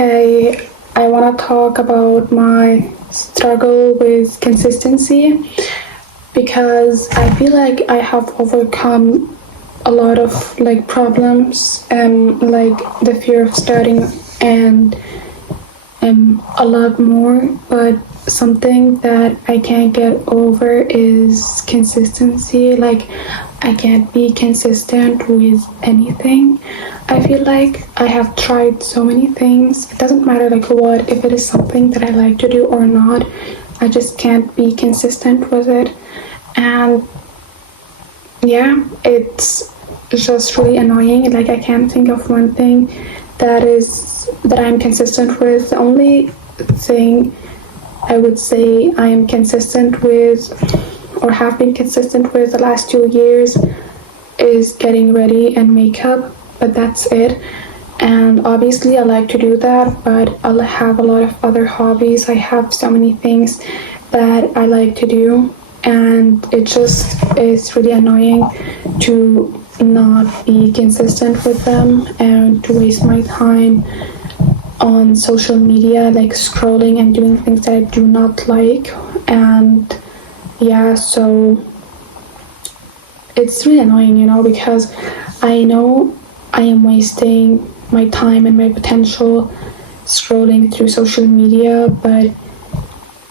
Hey, I want to talk about my struggle with consistency because I feel like I have overcome a lot of problems and like the fear of starting and a lot more, but something that I can't get over is consistency. Like, I can't be consistent with anything. I feel like I have tried so many things. It doesn't matter like what, if it is something that I like to do or not, I just can't be consistent with it. And yeah, it's just really annoying. Like, I can't think of one thing that I'm consistent with. The only thing I would say I am consistent with or have been consistent with the last 2 years is getting ready and makeup, but that's it. And obviously I like to do that, but I have a lot of other hobbies. I have so many things that I like to do, and it just is really annoying to not be consistent with them and to waste my time on social media, like scrolling and doing things that I do not like. And yeah, so it's really annoying, because I know I am wasting my time and my potential scrolling through social media, but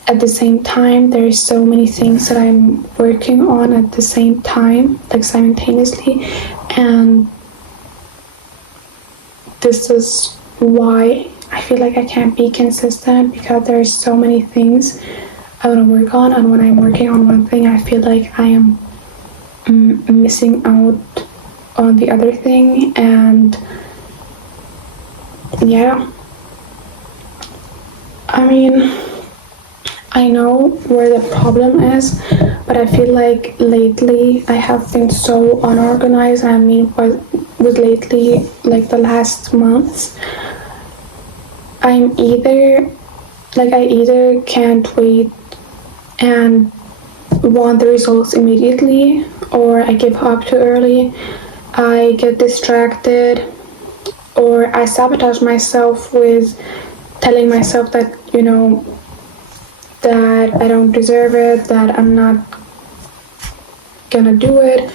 at the same time, there is so many things that I'm working on at the same time, like simultaneously, and this is why I feel like I can't be consistent, because there's so many things I want to work on, and when I'm working on one thing, I feel like I am missing out on the other thing. And yeah, I mean, I know where the problem is, but I feel like lately I have been so unorganized. I mean, with lately, like the last months, I either can't wait and want the results immediately, or I give up too early, I get distracted, or I sabotage myself with telling myself that, that I don't deserve it, that I'm not gonna do it.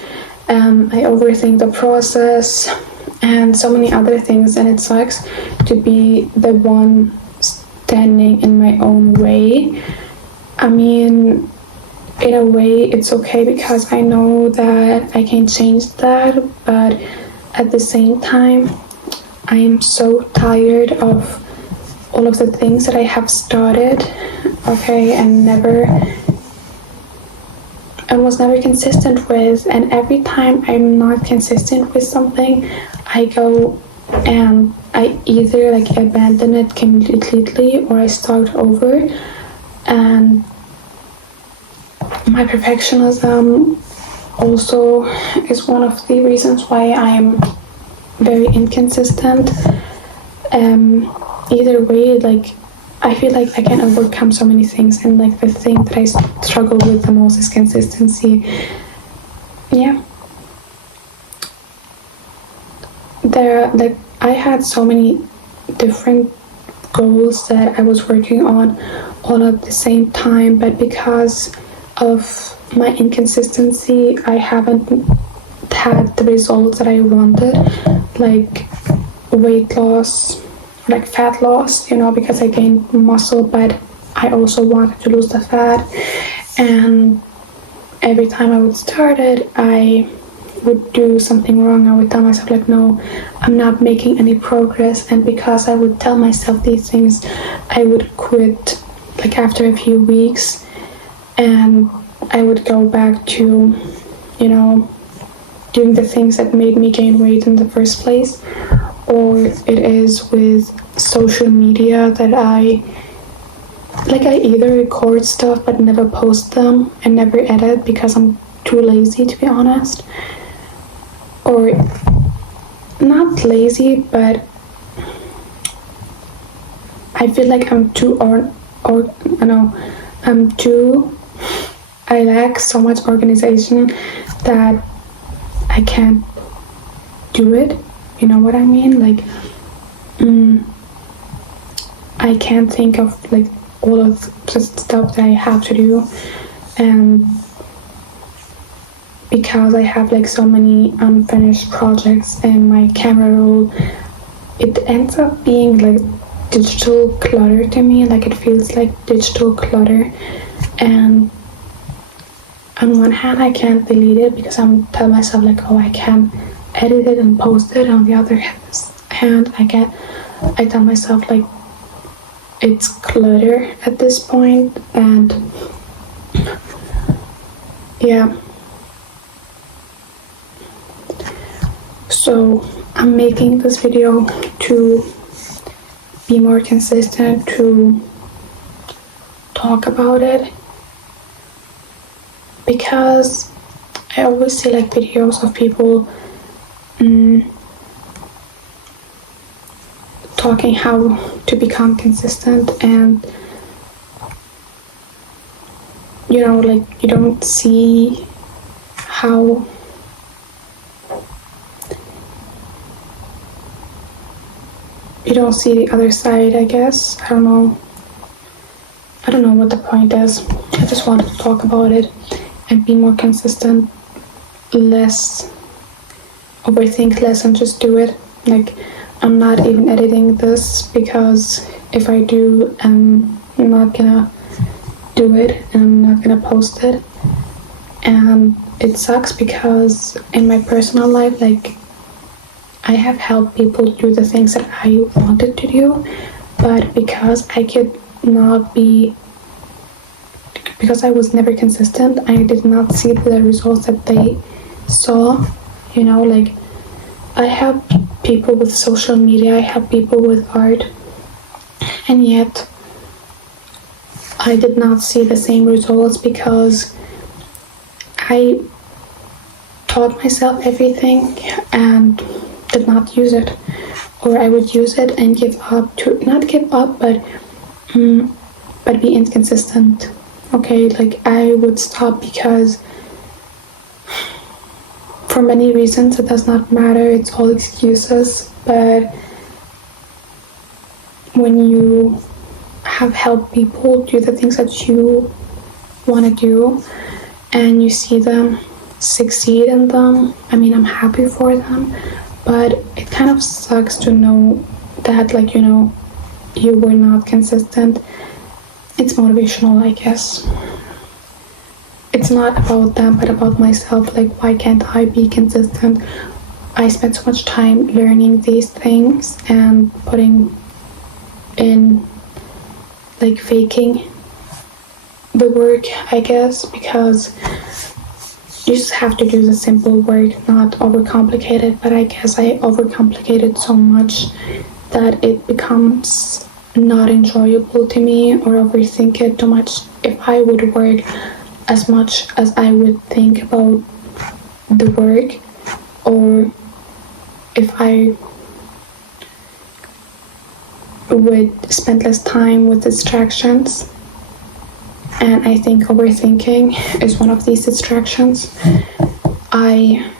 I overthink the process and so many other things, and it sucks to be the one standing in my own way. I mean, in a way it's okay because I know that I can change that, but at the same time I am so tired of all of the things that I have started, and was never consistent with. And every time I'm not consistent with something, I go and I either abandon it completely or I start over. And my perfectionism also is one of the reasons why I'm very inconsistent. Either way, I feel like I can overcome so many things, and the thing that I struggle with the most is consistency. Yeah. I had so many different goals that I was working on all at the same time, but because of my inconsistency, I haven't had the results that I wanted, like weight loss, like fat loss, because I gained muscle, but I also wanted to lose the fat. And every time I would start it, I would do something wrong. I would tell myself no, I'm not making any progress. And because I would tell myself these things, I would quit after a few weeks, and I would go back to doing the things that made me gain weight in the first place. Or it is with social media that I either record stuff but never post them and never edit because I'm too lazy, to be honest. Or not lazy, but I feel like I'm too I lack so much organization that I can't do it. You know what I mean? I can't think of like all of the stuff that I have to do, and because I have like so many unfinished projects in my camera roll, it ends up being like digital clutter to me. Like it feels like digital clutter, and on one hand I can't delete it because I'm telling myself like, oh, I can edit it and post it. On the other hand, I tell myself like it's clutter at this point, and yeah. So I'm making this video to be more consistent, to talk about it, because I always see like videos of people talking how to become consistent, and like you don't see how you don't see the other side, I guess. I don't know what the point is. I just wanted to talk about it and be more consistent, less overthink less, and just do it. Like, I'm not even editing this because if I do, I'm not gonna do it and I'm not gonna post it. And it sucks because in my personal life, like, I have helped people do the things that I wanted to do, but because I was never consistent, I did not see the results that they saw. Like, I have people with social media, I have people with art, and yet I did not see the same results because I taught myself everything and did not use it, or I would use it and not give up, but be inconsistent. Okay, like I would stop because for many reasons it does not matter, it's all excuses, but when you have helped people do the things that you want to do and you see them succeed in them, I mean, I'm happy for them, but it kind of sucks to know that, like, you were not consistent. It's motivational, I guess. It's not about them, but about myself. Like, why can't I be consistent? I spent so much time learning these things and putting in, like, faking the work, I guess, because you just have to do the simple work, not overcomplicate it. But I guess I overcomplicate it so much that it becomes not enjoyable to me, or overthink it too much. If I would work as much as I would think about the work, or if I would spend less time with distractions, and I think overthinking is one of these distractions, I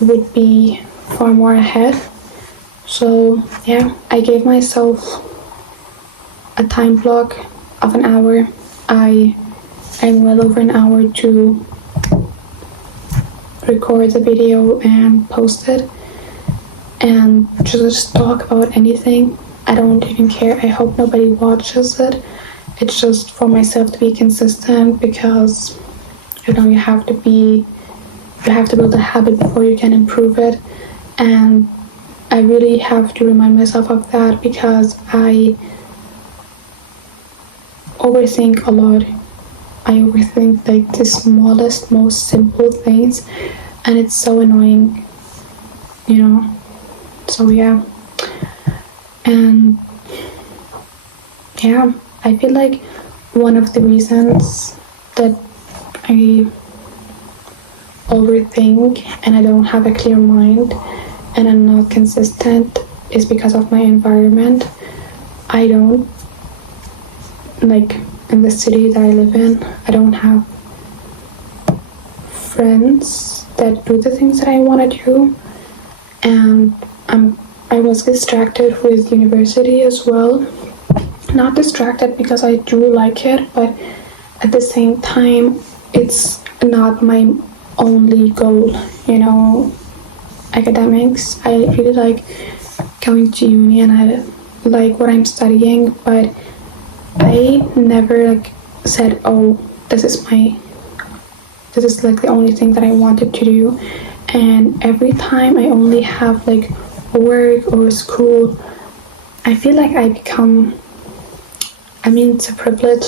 would be far more ahead. So yeah, I gave myself a time block of an hour. I'm well over an hour to record the video and post it, and just talk about anything. I don't even care. I hope nobody watches it. It's just for myself to be consistent, because you have to build a habit before you can improve it, and I really have to remind myself of that because I overthink a lot. I overthink like the smallest, most simple things, and it's so annoying, so yeah. And yeah, I feel like one of the reasons that I overthink and I don't have a clear mind and I'm not consistent is because of my environment. I don't, like, in the city that I live in, I don't have friends that do the things that I want to do, and I was distracted with university as well, not distracted because I do like it, but at the same time, it's not my only goal, academics. I really like going to uni and I like what I'm studying, but I never like said, oh, this is like the only thing that I wanted to do. And every time I only have like work or school, I feel like it's a privilege,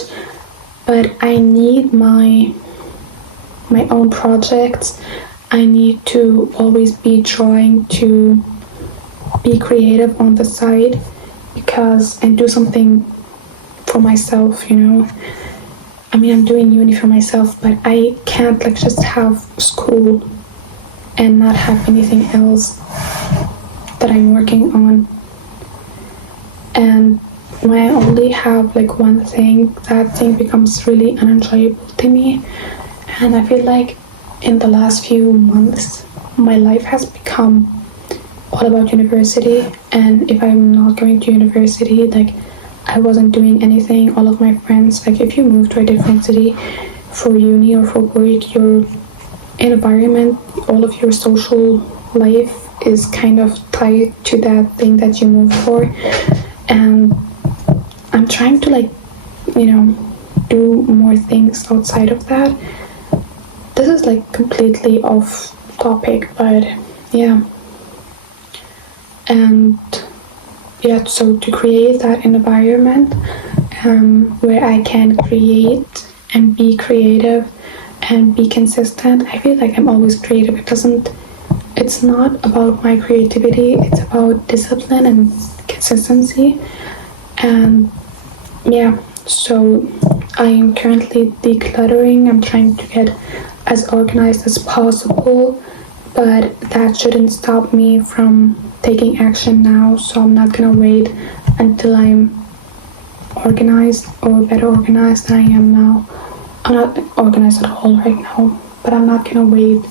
but I need my own projects. I need to always be trying to be creative on the side and do something for myself, I'm doing uni for myself, but I can't like just have school and not have anything else that I'm working on. And when I only have like one thing, that thing becomes really unenjoyable to me. And I feel like in the last few months, my life has become all about university. And if I'm not going to university, like I wasn't doing anything. All of my friends, like if you move to a different city for uni or for work, your environment, all of your social life is kind of tied to that thing that you moved for. And I'm trying to do more things outside of that. This is like completely off topic, but yeah. And yeah, so to create that environment where I can create and be creative and be consistent, I feel like I'm always creative. It's not about my creativity, it's about discipline and consistency. And yeah, so I am currently decluttering. I'm trying to get as organized as possible, but that shouldn't stop me from taking action now. So I'm not gonna wait until I'm organized or better organized than I am now. I'm not organized at all right now, but I'm not gonna wait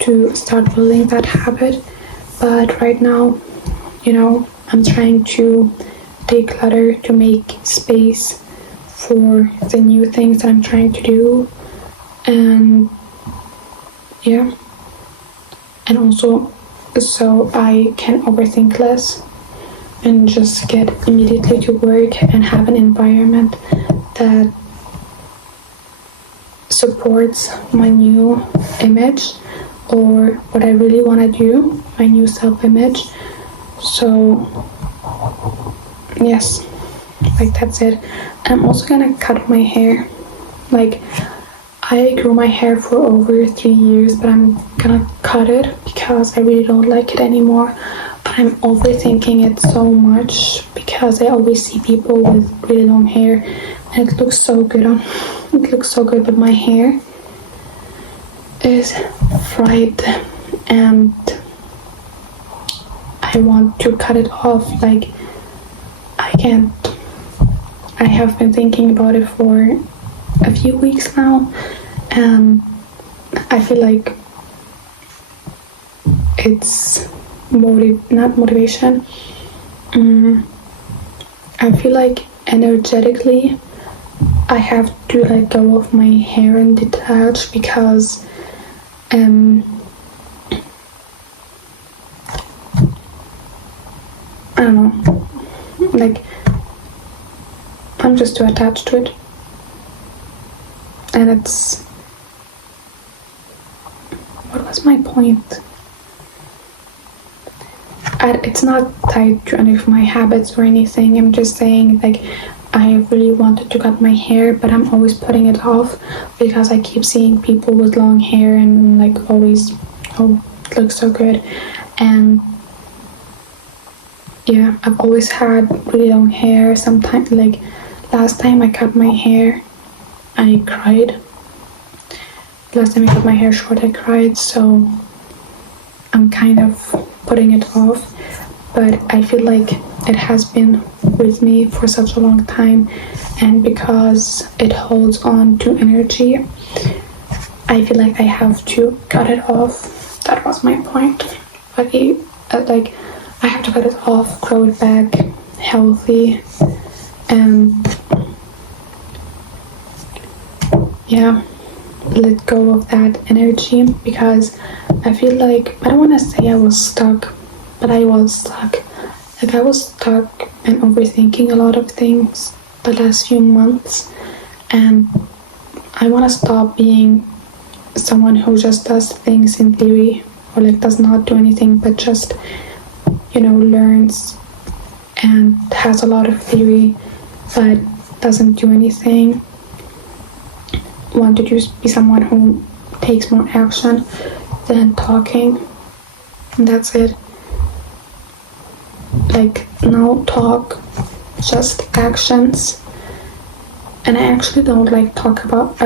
to start building that habit. But right now, I'm trying to declutter, to make space for the new things that I'm trying to do. And yeah, and also so I can overthink less and just get immediately to work and have an environment that supports my new image or what I really want to do, my new self-image. So yes, like that's it. I'm also gonna cut my hair. Like I grew my hair for over 3 years, but I'm gonna cut it because I really don't like it anymore. But I'm overthinking it so much because I always see people with really long hair and it looks so good but my hair is fried and I want to cut it off. Like I can't. I have been thinking about it for a few weeks now, and I feel like it's not motivation. I feel like energetically I have to let go of my hair and detach because I don't know, like I'm just too attached to it. And what was my point? It's not tied to any of my habits or anything. I'm just saying like I really wanted to cut my hair, but I'm always putting it off because I keep seeing people with long hair and like always, oh, it looks so good. And yeah, I've always had really long hair. Sometimes, like last time I cut my hair, I cried. Last time I cut my hair short, I cried. So I'm kind of putting it off, but I feel like it has been with me for such a long time, and because it holds on to energy, I feel like I have to cut it off. That was my point. But I have to cut it off, grow it back healthy, and yeah, let go of that energy, because I feel like, I don't want to say I was stuck, but I was stuck. Like, I was stuck and overthinking a lot of things the last few months, and I want to stop being someone who just does things in theory, or like does not do anything but just, learns and has a lot of theory but doesn't do anything. Want to just be someone who takes more action than talking, and that's it. Like, no talk, just actions. And I actually don't like talking about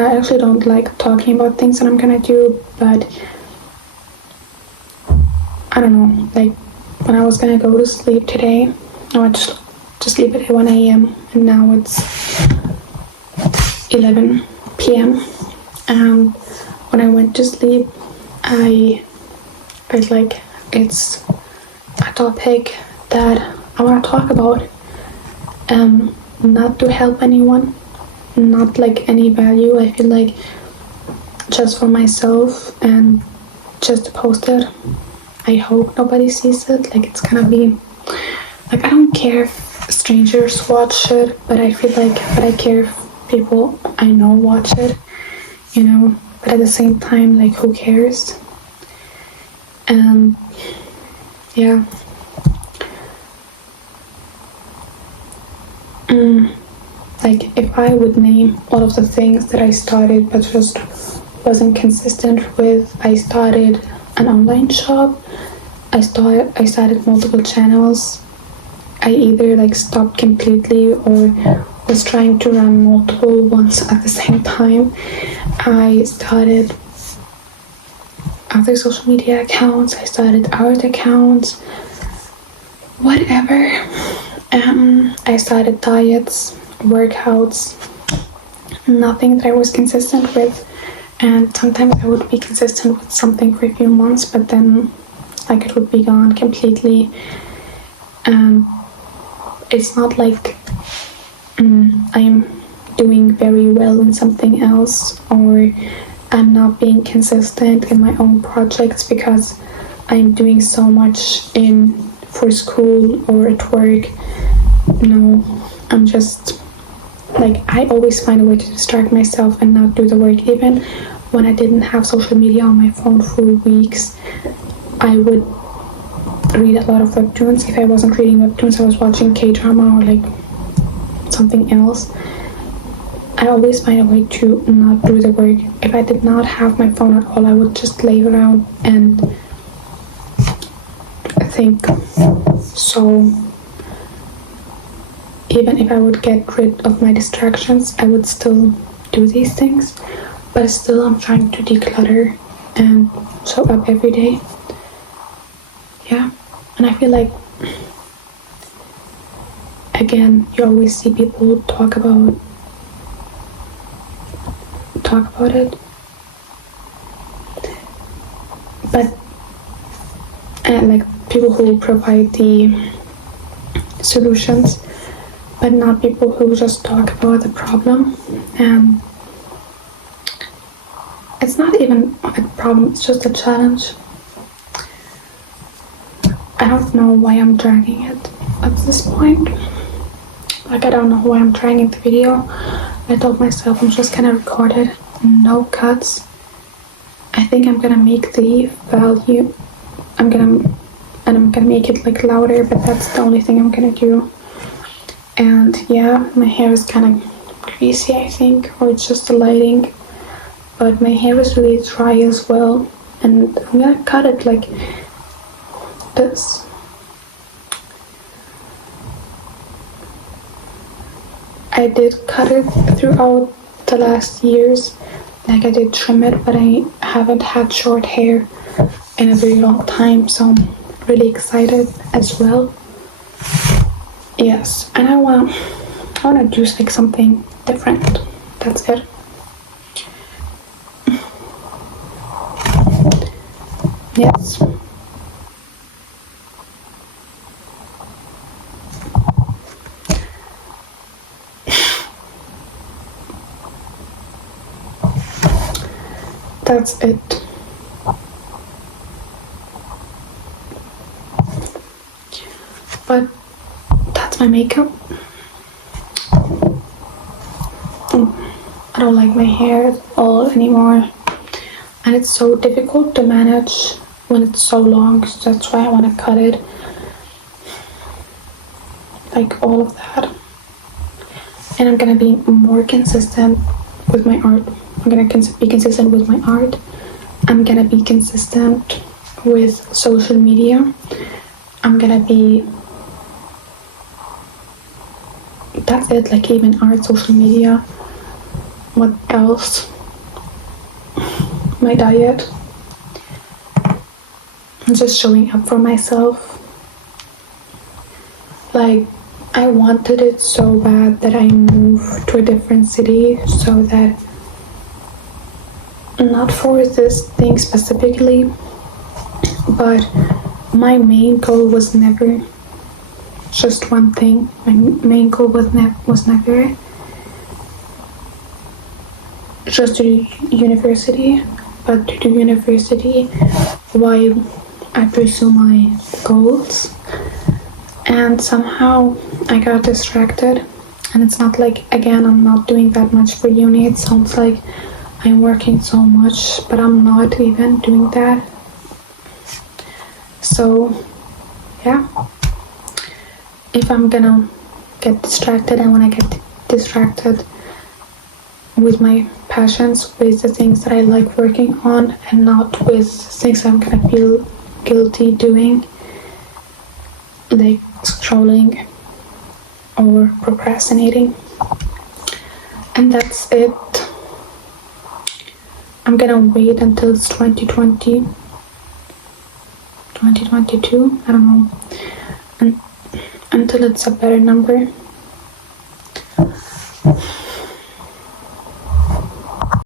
things that I'm gonna do, but I don't know, like, when I was gonna go to sleep today, I went to sleep at 1 a.m. and now it's 11 p.m. And when I went to sleep, I felt like it's a topic that I want to talk about, not to help anyone, not like any value. I feel like just for myself and just to post it. I hope nobody sees it. Like, it's gonna be like, I don't care if strangers watch it, but I care if people I know watch it, but at the same time, like, who cares? And yeah. Like, if I would name all of the things that I started but just wasn't consistent with, I started an online shop, I started multiple channels, I either like stopped completely or was trying to run multiple ones at the same time. I started other social media accounts, I started art accounts, whatever. I started diets, workouts, nothing that I was consistent with. And sometimes I would be consistent with something for a few months, but then like it would be gone completely. It's not like I'm doing very well in something else, or I'm not being consistent in my own projects because I'm doing so much for school or at work. No, I'm just like, I always find a way to distract myself and not do the work. Even when I didn't have social media on my phone for weeks, I would read a lot of webtoons. If I wasn't reading webtoons, I was watching K-drama or like something else. I always find a way to not do the work. If I did not have my phone at all, I would just lay around and think. So even if I would get rid of my distractions, I would still do these things, but still I'm trying to declutter and show up every day. Yeah, and I feel like, again, you always see people talk about it, but like people who provide the solutions, but not people who just talk about the problem. And it's not even a problem, it's just a challenge. I don't know why I'm dragging it at this point. Like, I don't know why I'm dragging the video. I told myself I'm just gonna record it, no cuts. I think I'm gonna make the value, I'm gonna make it like louder, but that's the only thing I'm gonna do. And yeah, my hair is kind of greasy, I think, or it's just the lighting, but my hair is really dry as well, and I'm gonna cut it like this. I did cut it throughout the last years, like I did trim it, but I haven't had short hair in a very long time, so I'm really excited as well. Yes, and I wanna do like something different. That's it. Yes. that's it. But that's my makeup. I don't like my hair at all anymore, and it's so difficult to manage when it's so long, so that's why I want to cut it, like all of that. And I'm gonna be more consistent with my art. I'm gonna be consistent with my art. I'm gonna be consistent with social media. I'm gonna be, that's it, like even art, social media. What else? My diet. I'm just showing up for myself. Like, I wanted it so bad that I moved to a different city, so that, not for this thing specifically, but my main goal was never just one thing. My main goal was never just to do university, but to do university while I pursue my goals. And somehow I got distracted, and it's not like, again, I'm not doing that much for uni. It sounds like I'm working so much, but I'm not even doing that. So yeah, if I'm gonna get distracted, I want to get distracted with my passions, with the things that I like working on, and not with things I'm gonna feel guilty doing, like scrolling or procrastinating. And that's it. I'm gonna wait until it's 2020, 2022, I don't know, and until it's a better number.